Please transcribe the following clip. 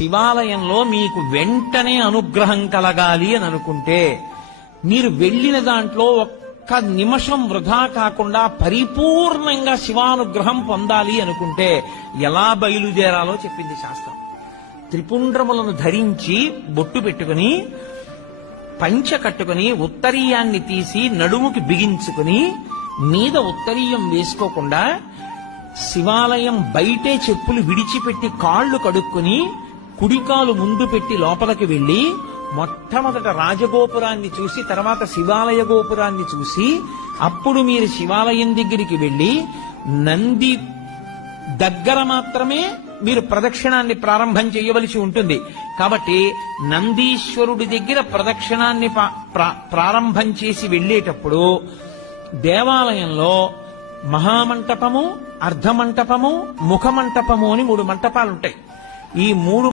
శివాలయంలో మీకు వెంటనే అనుగ్రహం కలగాలి అని అనుకుంటే, మీరు వెళ్ళిన దాంట్లో ఒక్క నిమిషం వృధా కాకుండా పరిపూర్ణంగా శివానుగ్రహం పొందాలి అనుకుంటే ఎలా బయలుదేరాలో చెప్పింది శాస్త్రం. త్రిపుండ్రములను ధరించి బొట్టు పెట్టుకుని పంచ కట్టుకుని ఉత్తరీయాన్ని తీసి నడుముకి బిగించుకుని మీద ఉత్తరీయం వేసుకోకుండా శివాలయం బయటే చెప్పులు విడిచిపెట్టి కాళ్లు కడుక్కుని కుడికాలు ముందు పెట్టి లోపలికి వెళ్లి మొట్టమొదట రాజగోపురాన్ని చూసి తర్వాత శివాలయ గోపురాన్ని చూసి అప్పుడు మీరు శివాలయం దగ్గరికి వెళ్లి నంది దగ్గర మాత్రమే మీరు ప్రదక్షిణాన్ని ప్రారంభం చేయవలసి ఉంటుంది. కాబట్టి నందీశ్వరుడి దగ్గర ప్రదక్షిణాన్ని ప్రారంభం చేసి వెళ్లేటప్పుడు దేవాలయంలో మహామంటపము, అర్ధమంటపము, ముఖమంటపము అని 3 మంటపాలుంటాయి. ఈ 3